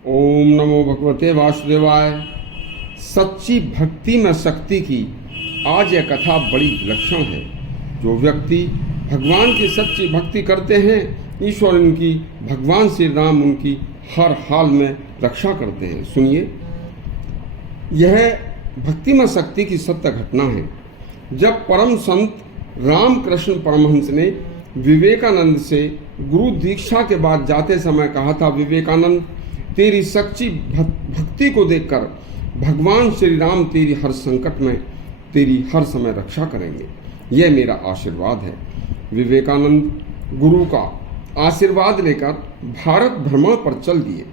ओम नमो भगवते वासुदेवाय। सच्ची भक्ति में शक्ति की आज यह कथा बड़ी विलक्षण है। जो व्यक्ति भगवान की सच्ची भक्ति करते हैं, ईश्वर उनकी, भगवान श्री राम उनकी हर हाल में रक्षा करते हैं। सुनिए, यह भक्ति में शक्ति की सत्य घटना है। जब परम संत रामकृष्ण परमहंस ने विवेकानंद से गुरु दीक्षा के बाद जाते समय कहा था, विवेकानंद, तेरी सच्ची भक्ति को देखकर भगवान श्री राम तेरी हर संकट में तेरी हर समय रक्षा करेंगे। यह मेरा आशीर्वाद है। विवेकानंद गुरु का आशीर्वाद लेकर भारत भ्रमण पर चल दिए।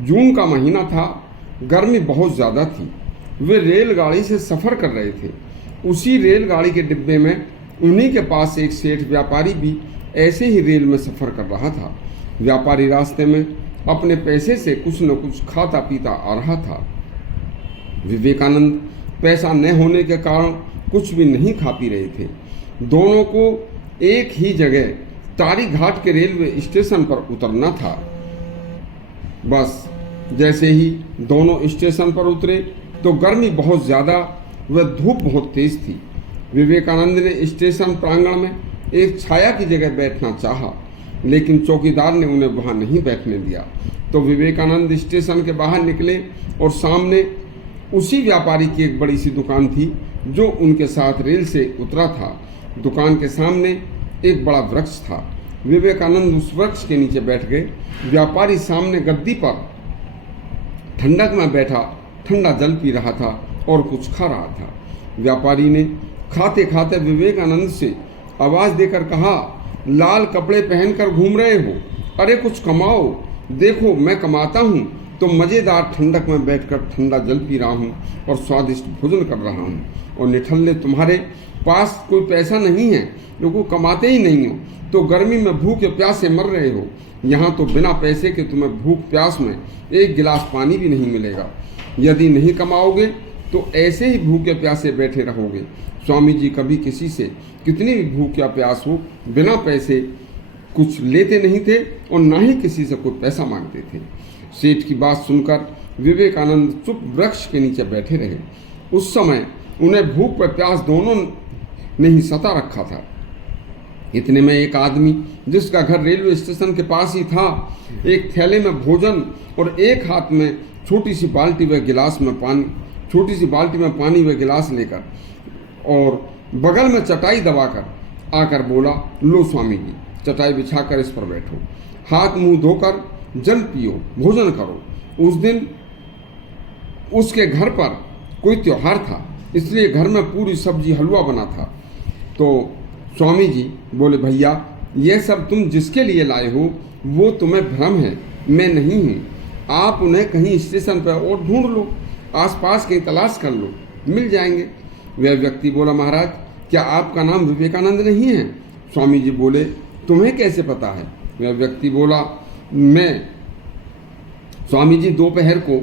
जून का महीना था, गर्मी बहुत ज़्यादा थी। वे रेलगाड़ी से सफ़र कर रहे थे। उसी रेलगाड़ी के डिब्बे में उन्हीं के पास एक सेठ व्यापारी भी ऐसे ही रेल में सफ़र कर रहा था। व्यापारी रास्ते में अपने पैसे से कुछ न कुछ खाता पीता आ रहा था। विवेकानंद पैसा न होने के कारण कुछ भी नहीं खा पी रहे थे। दोनों को एक ही जगह तारी घाट के रेलवे स्टेशन पर उतरना था। बस जैसे ही दोनों स्टेशन पर उतरे तो गर्मी बहुत ज़्यादा व धूप बहुत तेज थी। विवेकानंद ने स्टेशन प्रांगण में एक छाया की जगह बैठना चाहा, लेकिन चौकीदार ने उन्हें वहां नहीं बैठने दिया। तो विवेकानंद स्टेशन के बाहर निकले और सामने उसी व्यापारी की एक बड़ी सी दुकान थी जो उनके साथ रेल से उतरा था। दुकान के सामने एक बड़ा वृक्ष था। विवेकानंद उस वृक्ष के नीचे बैठ गए। व्यापारी सामने गद्दी पर ठंडक में बैठा ठंडा जल पी रहा था और कुछ खा रहा था। व्यापारी ने खाते खाते विवेकानंद से आवाज़ देकर कहा, लाल कपड़े पहनकर घूम रहे हो, अरे कुछ कमाओ। देखो मैं कमाता हूँ तो मज़ेदार ठंडक में बैठकर ठंडा जल पी रहा हूँ और स्वादिष्ट भोजन कर रहा हूँ, और निठल्ले तुम्हारे पास कोई पैसा नहीं है, लोगों कमाते ही नहीं हो, तो गर्मी में भूखे प्यासे मर रहे हो। यहाँ तो बिना पैसे के तुम्हें भूख प्यास में एक गिलास पानी भी नहीं मिलेगा। यदि नहीं कमाओगे तो ऐसे ही भूखे प्यासे बैठे रहोगे। स्वामी जी कभी किसी से कितनी भी भूख या प्यास हो बिना पैसे कुछ लेते नहीं थे और ना ही किसी से कोई पैसा मांगते थे। सेठ की बात सुनकर विवेकानंद चुप वृक्ष के नीचे बैठे रहे। उस समय उन्हें भूख व प्यास दोनों ने ही सता रखा था। इतने में एक आदमी जिसका घर रेलवे स्टेशन के पास ही था, एक थैले में भोजन और एक हाथ में छोटी सी बाल्टी व गिलास में पानी व गिलास लेकर और बगल में चटाई दबाकर आकर बोला, लो स्वामी जी, चटाई बिछाकर इस पर बैठो, हाथ मुंह धोकर जल पियो, भोजन करो। उस दिन उसके घर पर कोई त्योहार था, इसलिए घर में पूरी सब्जी हलवा बना था। तो स्वामी जी बोले, भैया ये सब तुम जिसके लिए लाए हो वो तुम्हें भ्रम है, मैं नहीं हूँ। आप उन्हें कहीं स्टेशन पर और ढूंढ लो, आसपास कहीं तलाश कर लो, मिल जाएंगे। वह व्यक्ति बोला, महाराज क्या आपका नाम विवेकानंद नहीं है? स्वामी जी बोले, तुम्हें कैसे पता है? वह व्यक्ति बोला, मैं स्वामी जी दोपहर को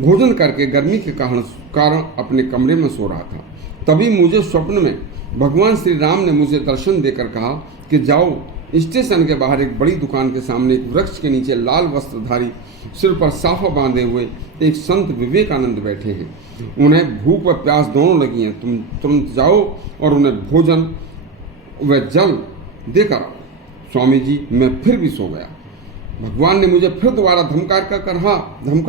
भोजन करके गर्मी के कारण अपने कमरे में सो रहा था। तभी मुझे स्वप्न में भगवान श्री राम ने मुझे दर्शन देकर कहा कि जाओ, स्टेशन के बाहर एक बड़ी दुकान के सामने एक वृक्ष के नीचे लाल वस्त्रधारी, सिर पर साफा बांधे हुए एक संत विवेकानंद बैठे हैं। उन्हें भूख व प्यास दोनों लगी हैं। तुम तुरंत जाओ और उन्हें भोजन व जल देकर आओ। स्वामी जी मैं फिर भी सो गया। भगवान ने मुझे फिर दोबारा धमका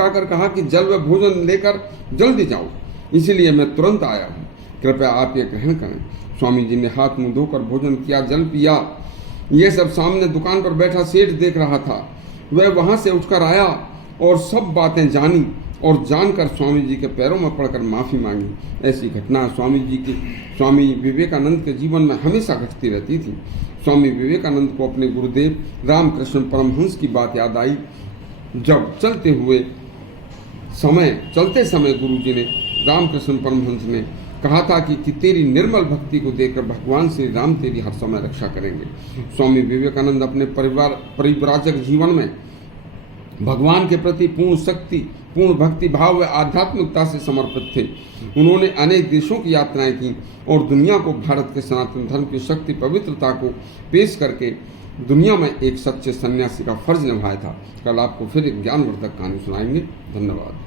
कर कहा कि जल व भोजन लेकर जल्दी जाओ, इसीलिए मैं तुरंत आया हूँ, कृपया आप ये ग्रहण करें। स्वामी जी ने हाथ मुंह धोकर भोजन किया, जल पिया। ये सब सामने दुकान पर बैठा सेठ देख रहा था। वह वहाँ से उठकर आया और सब बातें जानी और जानकर स्वामी जी के पैरों में पड़कर माफ़ी मांगी। ऐसी घटना स्वामी विवेकानंद के जीवन में हमेशा घटती रहती थी। स्वामी विवेकानंद को अपने गुरुदेव रामकृष्ण परमहंस की बात याद आई। जब चलते समय गुरु जी ने, रामकृष्ण परमहंस ने कहा था कि तेरी निर्मल भक्ति को देखकर भगवान श्री राम तेरी हर समय रक्षा करेंगे। स्वामी विवेकानंद अपने परिव्राजक जीवन में भगवान के प्रति पूर्ण शक्ति, पूर्ण भक्ति भाव व आध्यात्मिकता से समर्पित थे। उन्होंने अनेक देशों की यात्राएं की और दुनिया को भारत के सनातन धर्म की शक्ति पवित्रता को पेश करके दुनिया में एक सच्चे सन्यासी का फर्ज निभाया था। कल आपको फिर एक ज्ञानवर्धक कहानी सुनाएंगे। धन्यवाद।